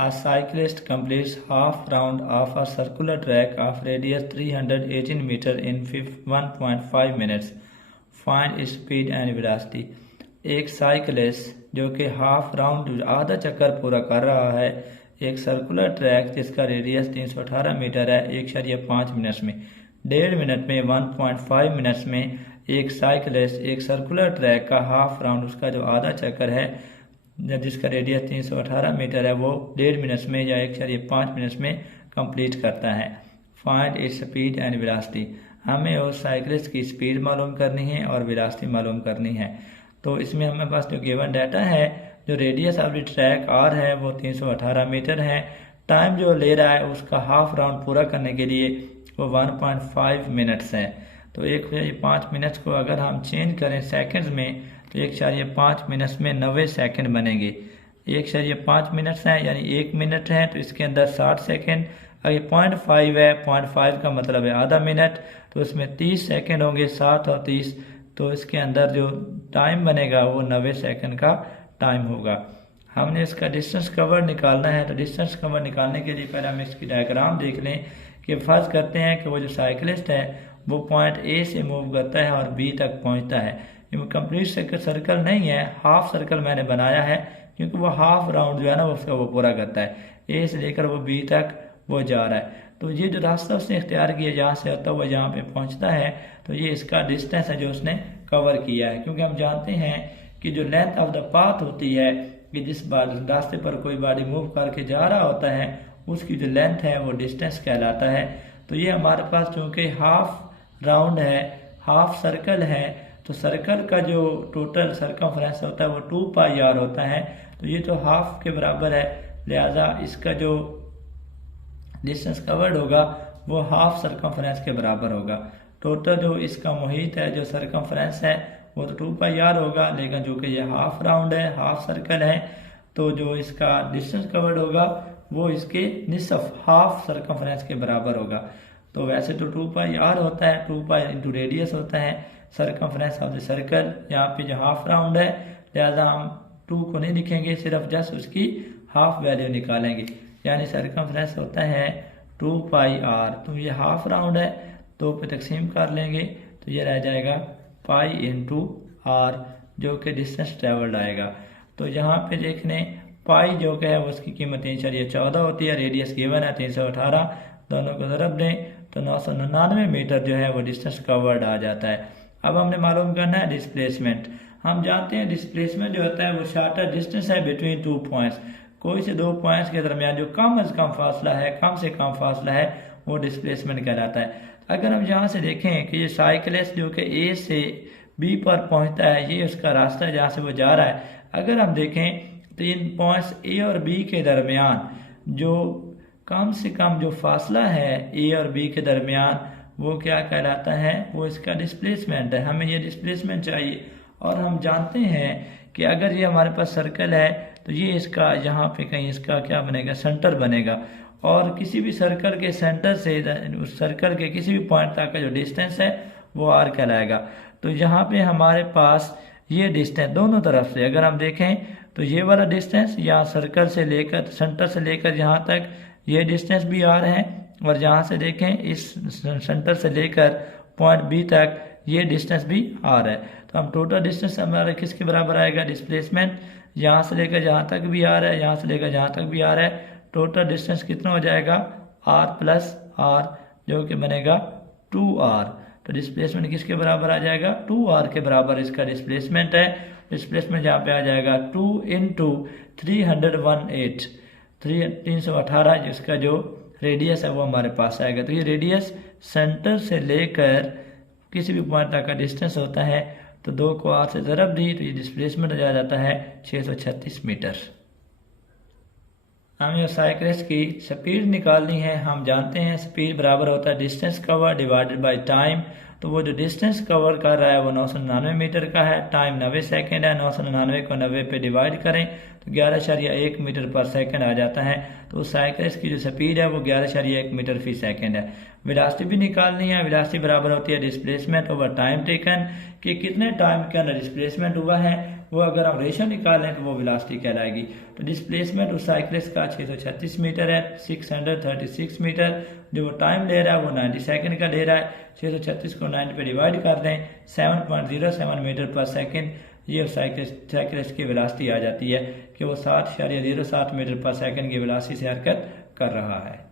A cyclist completes half round of a circular track of radius 318 meter in 1.5 minutes. Find speed and velocity. एक cyclist जो कि half round आधा चक्कर पूरा कर रहा है एक सर्कुलर ट्रैक जिसका रेडियस 318 मीटर है 1.5 मिनट्स में, 1.5 मिनट में 1.5 मिनट्स में एक साइकिलिस्ट एक सर्कुलर ट्रैक का हाफ राउंड उसका जो आधा चक्कर है जिसका रेडियस 318 मीटर है वो 1.5 मिनट्स में या 1.5 मिनट्स में कंप्लीट करता है। Find its speed and velocity. हमें उस साइकिलिस्ट की स्पीड मालूम करनी है और वेलोसिटी मालूम करनी है। तो इसमें हमारे पास जो गिवन डाटा है जो radius of the track R है वो 318 मीटर है, टाइम जो ले रहा है उसका हाफ राउंड पूरा करने के लिए वो 1.5 मिनट्स है। तो 1.5 मिनट्स को अगर हम चेंज करें सेकंड्स में तो 1.5 मिनट्स में 90 सेकंड बनेंगे। 1.5 मिनट्स हैं यानी 1 मिनट है तो इसके अंदर 60 सेकंड। अगर 0.5 है 0.5 का मतलब है आधा मिनट तो उसमें 30 सेकंड होंगे, 60 और 30 तो इसके अंदर जो टाइम बनेगा वो 90 सेकंड का टाइम होगा। हमने इसका डिस्टेंस कवर निकालना है तो डिस्टेंस कवर निकालने के लिए पहले हम इसकी डायग्राम देख लें कि फर्ज करते हैं कि वो जो साइकिलिस्ट है वो पॉइंट ए से मूव करता है और बी तक पहुंचता है। ये कंप्लीट सर्कल नहीं है, हाफ सर्कल मैंने बनाया है क्योंकि वो हाफ राउंड जो है ना उसका वो पूरा करता है, ए से लेकर वो बी तक वो जा रहा है। तो ये जो रास्ता उसने इख्तियार किया जहाँ से होता हुआ जहाँ पे पहुँचता है तो ये इसका डिस्टेंस है जो उसने कवर किया है। क्योंकि हम जानते हैं कि जो लेंथ ऑफ द पाथ होती है कि जिस रास्ते पर कोई गाड़ी मूव करके जा रहा होता है उसकी जो लेंथ है वो डिस्टेंस कहलाता है। तो ये हमारे पास चूँकि हाफ राउंड है, हाफ सर्कल है, तो सर्कल का जो टोटल सर्कमफ्रेंस होता है वो 2 पाई आर होता है। तो ये तो हाफ के बराबर है, लिहाजा इसका जो डिस्टेंस कवर्ड होगा वो हाफ सर्कमफ्रेंस के बराबर होगा। टोटल जो इसका मुहित है जो सर्कमफ्रेंस है वो तो 2 पाई आर होगा, लेकिन जो कि ये हाफ राउंड है, हाफ सर्कल है, तो जो इसका डिस्टेंस कवर्ड होगा वो इसके निसफ हाफ सर्कमफ्रेंस के बराबर होगा। तो वैसे तो 2 पाई आर होता है, 2 पाई इंटू रेडियस होता है सर्कमफ्रेंस ऑफ द सर्कल। यहाँ पे जो हाफ राउंड है लिहाजा हम 2 को नहीं लिखेंगे, सिर्फ जस्ट उसकी हाफ वैल्यू निकालेंगे, यानी सर्कमफ्रेंस होता है 2 पाई आर। तो ये हाफ राउंड है, 2 पे तकसीम कर लेंगे तो ये रह जाएगा पाई इंटू आर जो कि डिस्टेंस ट्रेवल्ड आएगा। तो यहाँ पे देखने पाई जो कि है उसकी कीमत 3.14 होती है, रेडियस गिवन है 318, दोनों को ज़रब दें तो 999 मीटर जो है वो डिस्टेंस कवर्ड आ जाता है। अब हमने मालूम करना है डिस्प्लेसमेंट। हम जानते हैं डिस्प्लेसमेंट जो होता है वो शॉर्टर डिस्टेंस है बिटवीन 2 पॉइंट्स, कोई से 2 पॉइंट्स के दरमियान जो कम से कम फासला है, कम से कम फासला है वो डिस्प्लेसमेंट कहलाता है। अगर हम यहाँ से देखें कि ये साइकिलिस्ट जो कि ए से बी पर पहुँचता है, ये उसका रास्ता है जहाँ से वो जा रहा है। अगर हम देखें तो इन पॉइंट्स ए और बी के दरमियान जो कम से कम जो फासला है ए और बी के दरमियान वो क्या कहलाता है, वो इसका डिस्प्लेसमेंट है। हमें ये डिस्प्लेसमेंट चाहिए और हम जानते हैं कि अगर ये हमारे पास सर्कल है तो ये इसका यहाँ पे कहीं इसका क्या बनेगा, सेंटर बनेगा, और किसी भी सर्कल के सेंटर से उस सर्कल के किसी भी पॉइंट तक का जो डिस्टेंस है वो आर कहलाएगा। तो यहाँ पे हमारे पास ये डिस्टेंस दोनों तरफ से अगर हम देखें तो ये वाला डिस्टेंस यहाँ सर्कल से लेकर सेंटर से लेकर यहाँ तक ये डिस्टेंस भी आर है, और जहाँ से देखें इस सेंटर से लेकर पॉइंट बी तक ये डिस्टेंस भी आर है। तो हम टोटल डिस्टेंस हमारा किसके बराबर आएगा, डिस्प्लेसमेंट यहाँ से लेकर जहाँ तक भी आ रहा है, यहाँ से लेकर जहाँ तक भी आ रहा है, टोटल डिस्टेंस कितना हो जाएगा आर प्लस आर जो कि बनेगा 2r। तो डिस्प्लेसमेंट किसके बराबर आ जाएगा, 2r के बराबर इसका डिस्प्लेसमेंट है। डिस्प्लेसमेंट यहाँ पे आ जाएगा 2 इंटू 318 जिसका जो रेडियस है वो हमारे पास आएगा। तो ये रेडियस सेंटर से लेकर किसी भी पॉइंट तक का डिस्टेंस होता है, तो 2 को r से ज़रब दी तो ये डिस्प्लेसमेंट आ जाता है 636 मीटर। हमें साइकिलिस्ट की स्पीड निकालनी है। हम जानते हैं स्पीड बराबर होता है distance cover divided by time. तो वो जो डिस्टेंस कवर कर रहा है वो 999 मीटर का है, टाइम 90 सेकंड है, 999 को 90 पे डिवाइड करें तो 11.1 मीटर पर सेकंड आ जाता है। तो साइकिलिस्ट की जो स्पीड है वो 11.1 मीटर फी सेकंड है। वेलोसिटी भी निकालनी है। वेलोसिटी बराबर होती है डिस्प्लेसमेंट ओवर टाइम टेकन, कि कितने टाइम के अंदर डिस्प्लेसमेंट हुआ है वो अगर हम रेशो निकालें तो वो वेलोसिटी कहलाएगी। तो डिस्प्लेसमेंट उस साइक्लिस्ट का 636 मीटर है, 636 मीटर। जो वो टाइम ले रहा है वो 90 सेकंड का ले रहा है। 636 को 90 पे डिवाइड कर दें, 7.07 मीटर पर सेकंड, ये साइक्लिस्ट की वेलोसिटी आ जाती है कि वो 7.07 मीटर पर सेकंड की वेलोसिटी से हरकत कर रहा है।